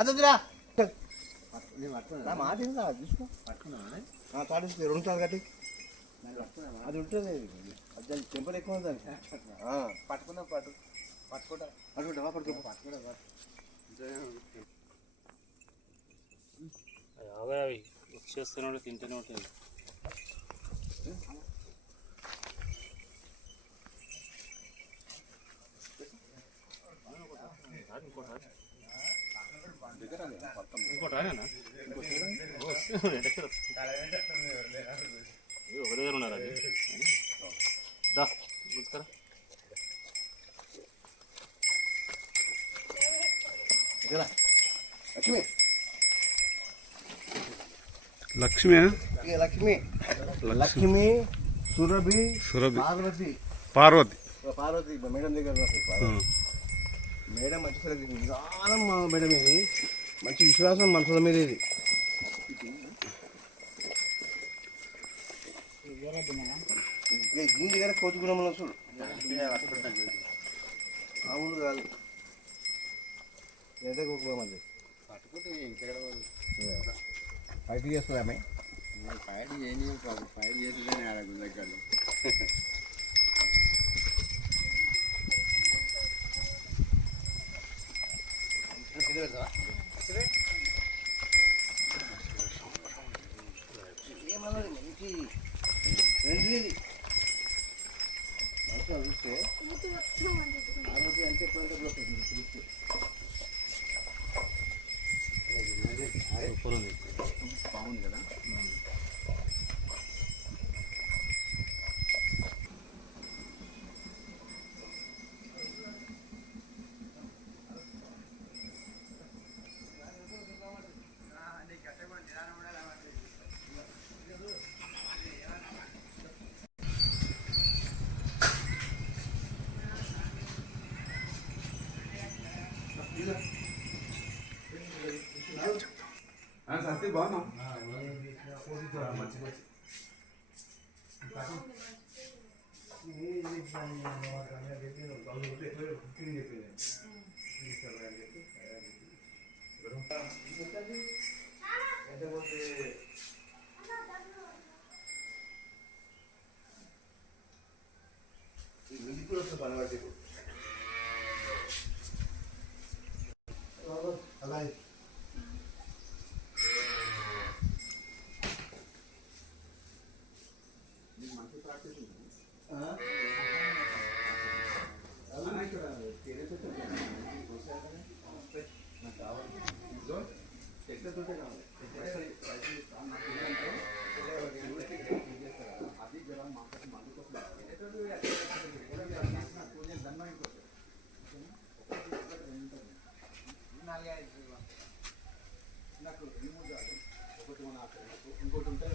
అదొద్దురా మాట చూసుకో తాడు 2 సార్లు కట్టి అది ఉంటుంది అది టెంపర్ ఎక్కువ ఉంటుంది పట్టుకుంటా అవి వచ్చేస్తూనే తింటూనే ఉంటుంది. ఇంకోటి రానా ఒక దగ్గర ఉన్నారు అది దా గుర్తుకరా. లక్ష్మి లక్ష్మి లక్ష్మి సురభి పార్వతి మేడం దగ్గర మేడం మంచి నిదానం మేడం ఇది మంచి విశ్వాసం మనసుల మీద ఇది దీని దగ్గర కోచుకున్నాం చూడు అవును కాదు ఎంత కోసుకోమంది పట్టుకుంటే ఫైట్ చేస్తుంది ఆమె ఫైట్ చేయని ఫైట్ చేసేదని ఆడ గుళ్ళకాలు ఏమన్నది మంచి ఫ్రెండ్లీది మంచిగా చూస్తే ఆరోగ్యం అంటే చూస్తే బాగుంది కదా. సస్తి బాగున్నాం అలా ఇంకోటి ఉంటే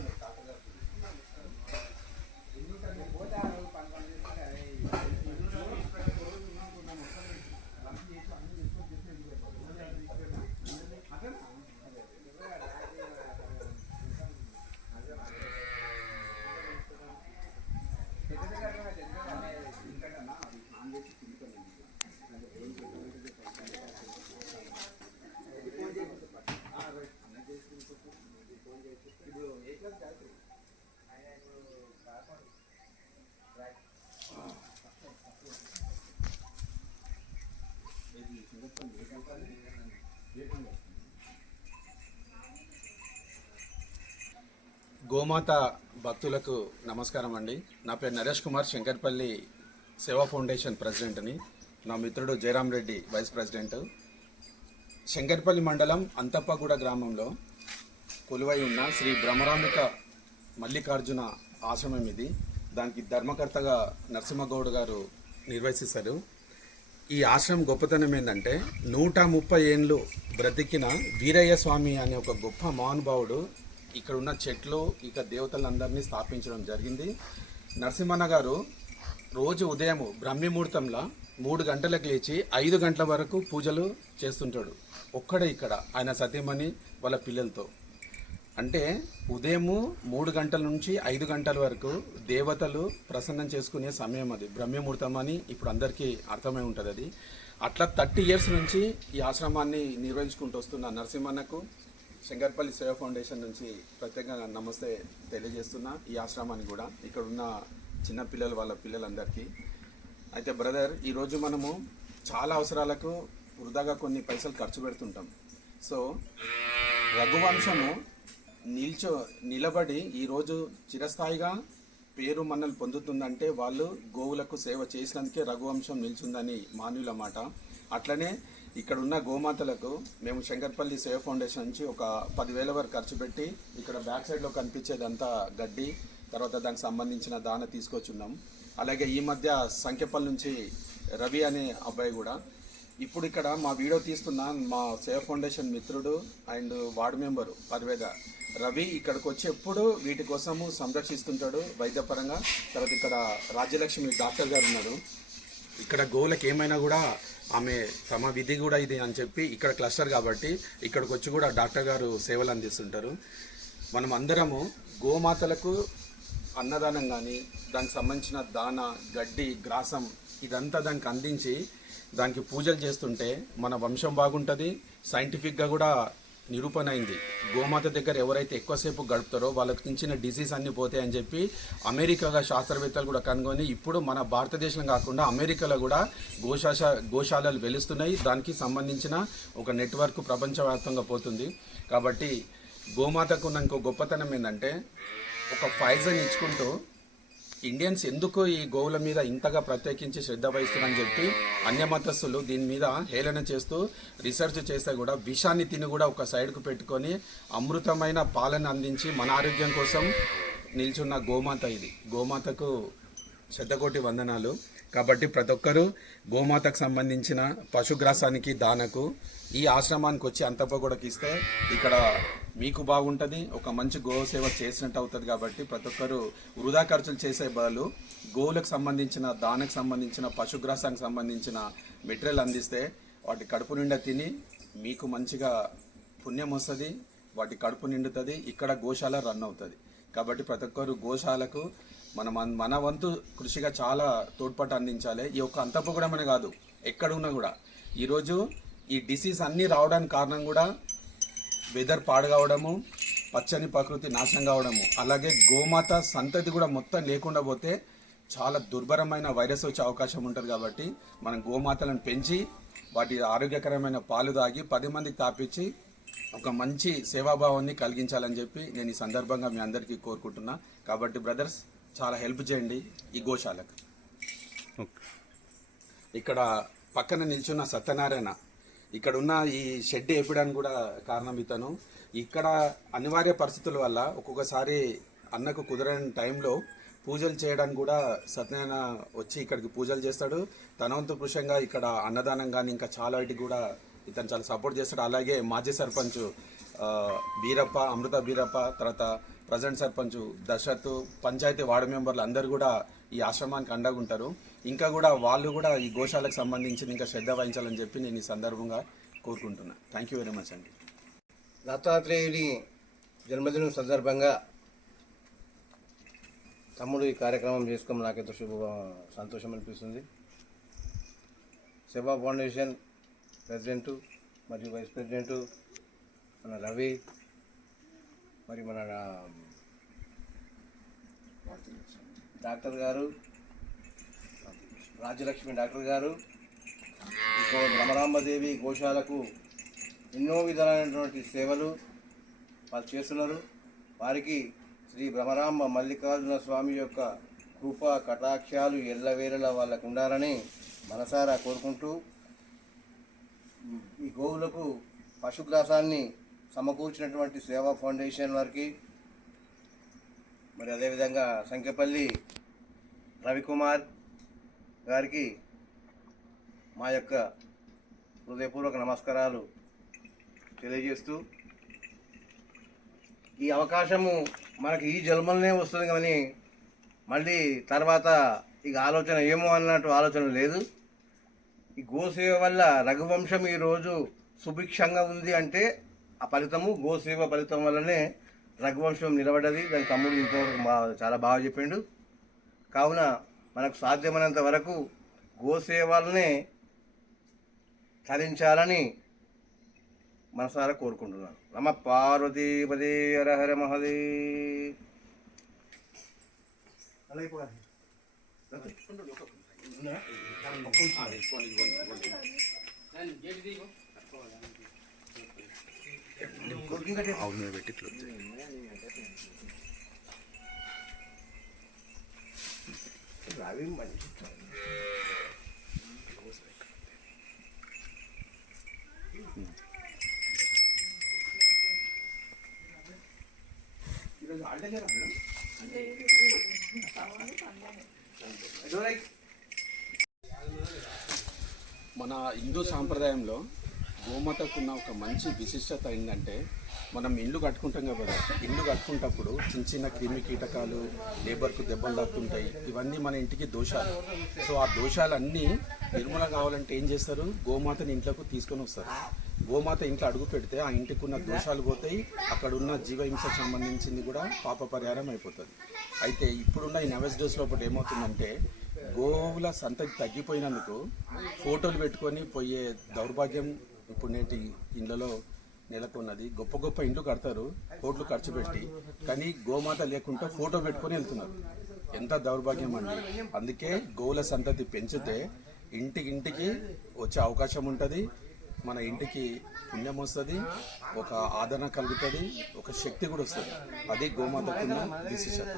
గోమాత భక్తులకు నమస్కారం అండి. నా పేరు నరేష్ కుమార్, శంకర్పల్లి సేవా ఫౌండేషన్ ప్రెసిడెంట్ని. నా మిత్రుడు జయరాం రెడ్డి వైస్ ప్రెసిడెంట్. శంకర్పల్లి మండలం అంతప్పగూడ గ్రామంలో కొలువై ఉన్న శ్రీ బ్రహ్మరాంబిక మల్లికార్జున ఆశ్రమం ఇది. దానికి ధర్మకర్తగా నరసింహగౌడ్ గారు నిర్వహిస్తారు. ఈ ఆశ్రమం గొప్పతనం ఏంటంటే 130 ఏళ్ళు బ్రతికిన వీరయ్య స్వామి అనే ఒక గొప్ప మహానుభావుడు ఇక్కడ ఉన్న చెట్లు ఇక దేవతలందరినీ స్థాపించడం జరిగింది. నరసింహన్న గారు రోజు ఉదయం బ్రహ్మముహూర్తంలో 3 గంటలకు లేచి 5 గంటల వరకు పూజలు చేస్తుంటాడు. ఒక్కడే ఇక్కడ ఆయన సతీమణి వాళ్ళ పిల్లలతో. అంటే ఉదయం 3 గంటల నుంచి 5 గంటల వరకు దేవతలు ప్రసన్నం చేసుకునే సమయం అది, బ్రహ్మముహూర్తం అని ఇప్పుడు అందరికీ అర్థమై ఉంటుంది. అది అట్లా 30 ఇయర్స్ నుంచి ఈ ఆశ్రమాన్ని నిర్వహించుకుంటూ వస్తున్న నరసింహన్నకు శంకర్పల్లి సేవా ఫౌండేషన్ నుంచి ప్రత్యేకంగా నమస్తే తెలియజేస్తున్నా. ఈ ఆశ్రమాన్ని కూడా ఇక్కడ ఉన్న చిన్నపిల్లలు వాళ్ళ పిల్లలందరికీ. అయితే బ్రదర్, ఈరోజు మనము చాలా అవసరాలకు వృధాగా కొన్ని పైసలు ఖర్చు పెడుతుంటాం. సో రఘువంశము నిలబడి ఈరోజు చిరస్థాయిగా పేరు మన్నలు పొందుతుందంటే వాళ్ళు గోవులకు సేవ చేసినందుకే రఘువంశం నిల్చుందని మానవుల మాట. అట్లనే ఇక్కడ ఉన్న గోమాతలకు మేము శంకర్పల్లి సేవ ఫౌండేషన్ నుంచి ఒక 10,000 వరకు ఖర్చు పెట్టి ఇక్కడ బ్యాక్ సైడ్లో కనిపించేదంతా గడ్డి, తర్వాత దానికి సంబంధించిన దాన తీసుకొచ్చున్నాం. అలాగే ఈ మధ్య సంఖ్యపల్లి నుంచి రవి అనే అబ్బాయి కూడా ఇప్పుడు ఇక్కడ మా వీడియో తీస్తున్న మా సేవ ఫౌండేషన్ మిత్రుడు అండ్ వార్డు మెంబరు పర్వేద రవి ఇక్కడికి వచ్చి ఎప్పుడు వీటి కోసము సంరక్షిస్తుంటాడు వైద్యపరంగా. తర్వాత ఇక్కడ రాజ్యలక్ష్మి డాక్టర్ గారు ఉన్నారు. ఇక్కడ గోవులకు ఏమైనా కూడా ఆమె తమ విధి కూడా ఇది అని చెప్పి ఇక్కడ క్లస్టర్ కాబట్టి ఇక్కడికి వచ్చి కూడా డాక్టర్ గారు సేవలు అందిస్తుంటారు. మనం అందరము గోమాతలకు అన్నదానం కానీ దానికి సంబంధించిన దాన, గడ్డి, గ్రాసం ఇదంతా దానికి అందించి దానికి పూజలు చేస్తుంటే మన వంశం బాగుంటుంది. సైంటిఫిక్గా కూడా నిరూపణ అయింది. గోమాత దగ్గర ఎవరైతే ఎక్కువసేపు గడుపుతారో వాళ్ళకి చిన్న డిసీజ్ అన్నీ పోతాయని చెప్పి అమెరికాగా శాస్త్రవేత్తలు కూడా కనుగొని ఇప్పుడు మన భారతదేశం కాకుండా అమెరికాలో కూడా గోశాలలు వెలుస్తున్నాయి. దానికి సంబంధించిన ఒక నెట్వర్క్ ప్రపంచవ్యాప్తంగా పోతుంది. కాబట్టి గోమాతకు ఉన్న ఇంకో గొప్పతనం ఏంటంటే ఒక పాయిజన్ ఇచ్చుకుంటూ ఇండియన్స్ ఎందుకు ఈ గోవుల మీద ఇంతగా ప్రత్యేకించి శ్రద్ధ వహిస్తున్నారని చెప్పి అన్యమతస్థులు దీని మీద హేళన చేస్తూ రీసెర్చ్ చేస్తే కూడా విషాన్ని తిని కూడా ఒక సైడ్కు పెట్టుకొని అమృతమైన పాలన అందించి మన ఆరోగ్యం కోసం నిల్చున్న గోమాత ఇది. గోమాతకు శతకోటి వందనాలు. కాబట్టి ప్రతి ఒక్కరూ గోమాతకు సంబంధించిన పశుగ్రాసానికి దానకు ఈ ఆశ్రమానికి వచ్చి అంతపగొడకి ఇస్తే ఇక్కడ మీకు బాగుంటుంది, ఒక మంచి గో సేవ చేసినట్టు అవుతుంది. కాబట్టి ప్రతి ఒక్కరు వృధా ఖర్చులు చేసే బదులు గోవులకు సంబంధించిన దానికి సంబంధించిన పశుగ్రాసానికి సంబంధించిన మెటీరియల్ అందిస్తే వాటి కడుపు నిండా తిని మీకు మంచిగా పుణ్యం వస్తుంది, వాటి కడుపు నిండుతుంది, ఇక్కడ గోశాల రన్ అవుతుంది. కాబట్టి ప్రతి ఒక్కరు గోశాలకు మన వంతు కృషిగా చాలా తోడ్పాటు అందించాలి. ఈ యొక్క అంతపగొడమనే కాదు, ఎక్కడున్నా కూడా ఈరోజు ఈ డిసీజ్ అన్నీ రావడానికి కారణం కూడా వెదర్ పాడు కావడము, పచ్చని ప్రకృతి నాశనం కావడము, అలాగే గోమాత సంతతి కూడా మొత్తం లేకుండా పోతే చాలా దుర్భరమైన వైరస్ వచ్చే అవకాశం ఉంటుంది. కాబట్టి మనం గోమాతలను పెంచి వాటి ఆరోగ్యకరమైన పాలు తాగి 10 మందికి తాపించి ఒక మంచి సేవాభావాన్ని కలిగించాలని చెప్పి నేను ఈ సందర్భంగా మీ అందరికీ కోరుకుంటున్నా. కాబట్టి బ్రదర్స్ చాలా హెల్ప్ చేయండి ఈ గోశాలకు. ఇక్కడ పక్కన నిల్చున్న సత్యనారాయణ ఇక్కడ ఉన్న ఈ షెడ్ వేపడానికి కూడా కారణం ఇతను. ఇక్కడ అనివార్య పరిస్థితుల వల్ల ఒక్కొక్కసారి అన్నకు కుదరని టైంలో పూజలు చేయడానికి కూడా సత్యనారాయణ వచ్చి ఇక్కడికి పూజలు చేస్తాడు. తన వంతు కృషంగా ఇక్కడ అన్నదానం కానీ ఇంకా చాలా వాటికి కూడా ఇతను చాలా సపోర్ట్ చేస్తాడు. అలాగే మాజీ సర్పంచ్ బీరప్ప, అమృత బీరప్ప, తర్వాత ప్రజెంట్ సర్పంచ్ దశరథ్, పంచాయతీ వార్డు మెంబర్లు అందరూ కూడా ఈ ఆశ్రమానికి అండగా ఉంటారు. ఇంకా కూడా వాళ్ళు కూడా ఈ గోశాలకు సంబంధించి ఇంకా శ్రద్ధ వహించాలని చెప్పి నేను ఈ సందర్భంగా కోరుకుంటున్నాను. థ్యాంక్ యూ వెరీ మచ్ అండి. దత్తాత్రేయుడి జన్మదినం సందర్భంగా తమ్ముడు ఈ కార్యక్రమం చేసుకోవడం నాకెంతో సంతోషం అనిపిస్తుంది. సేవా ఫౌండేషన్ ప్రెసిడెంటు మరియు వైస్ ప్రెసిడెంటు మన రవి, మరి మన డాక్టర్ గారు, రాజ్యలక్ష్మి డాక్టర్ గారు, రమరాంబదేవి గోశాలకు ఎన్నో విధాలైనటువంటి సేవలు వాళ్ళు చేస్తున్నారు. వారికి శ్రీ భ్రమరాంబ మల్లికార్జున స్వామి యొక్క కృప కటాక్షాలు ఎల్లవేళలా వాళ్ళకు ఉండాలని మనసారా కోరుకుంటూ ఈ గోవులకు పశుగ్రాసాన్ని సమకూర్చినటువంటి సేవా ఫౌండేషన్ వారికి, మరి అదేవిధంగా సంఖ్యపల్లి రవికుమార్ గారికి మా యొక్క హృదయపూర్వక నమస్కారాలు తెలియజేస్తూ, ఈ అవకాశము మనకి ఈ జన్మలనే వస్తుంది కానీ మళ్ళీ తర్వాత ఇక ఆలోచన ఏమో అన్నట్టు ఆలోచన లేదు. ఈ గోసేవ వల్ల రఘువంశం ఈరోజు సుభిక్షంగా ఉంది అంటే ఆ ఫలితము గోసేవ ఫలితం వల్లనే రఘువంశం నిలబడ్డది. దాని తమ్ముడు ఇంతవరకు చాలా బాగా చెప్పిండు. కావున మనకు సాధ్యమైనంత వరకు గోసేవలనే తరించాలని మనసారా కోరుకుంటున్నాను. నమ పార్వతీపదే హర హర మహదేవ్. మన హిందూ సాంప్రదాయంలో గోమాతకున్న ఒక మంచి విశిష్టత ఏంటంటే, మనం ఇల్లు కట్టుకుంటాం కదా, ఇల్లు కట్టుకుంటప్పుడు చిన్న చిన్న క్రిమి కీటకాలు, లేబర్కు దెబ్బలు తాకుతుంటాయి. ఇవన్నీ మన ఇంటికి దోషాలు. సో ఆ దోషాలన్నీ నిర్మూలన కావాలంటే ఏం చేస్తారు? గోమాతని ఇంట్లోకి తీసుకొని వస్తారు. గోమాత ఇంట్లో అడుగు పెడితే ఆ ఇంటికి ఉన్న దోషాలు పోతాయి, అక్కడ ఉన్న జీవహింసకు సంబంధించింది కూడా పాప పరిహారం అయిపోతుంది. అయితే ఇప్పుడున్న ఈ నవెస్ డేస్ లోపల ఏమవుతుందంటే, గోవుల సంతతి తగ్గిపోయినందుకు ఫోటోలు పెట్టుకొని పోయే దౌర్భాగ్యం ఇప్పుడు నేటి ఇళ్లలో నెలకొన్నది. గొప్ప గొప్ప ఇండ్లు కడతారు కోట్లు ఖర్చు పెట్టి, కానీ గోమాత లేకుండా ఫోటో పెట్టుకొని వెళ్తున్నారు. ఎంత దౌర్భాగ్యం అండి. అందుకే గోవుల సంతతి పెంచితే ఇంటికి వచ్చే అవకాశం ఉంటుంది, మన ఇంటికి పుణ్యం వస్తుంది, ఒక ఆదరణ కలుగుతుంది, ఒక శక్తి కూడా వస్తుంది. అది గోమాతకున్న విశేషత.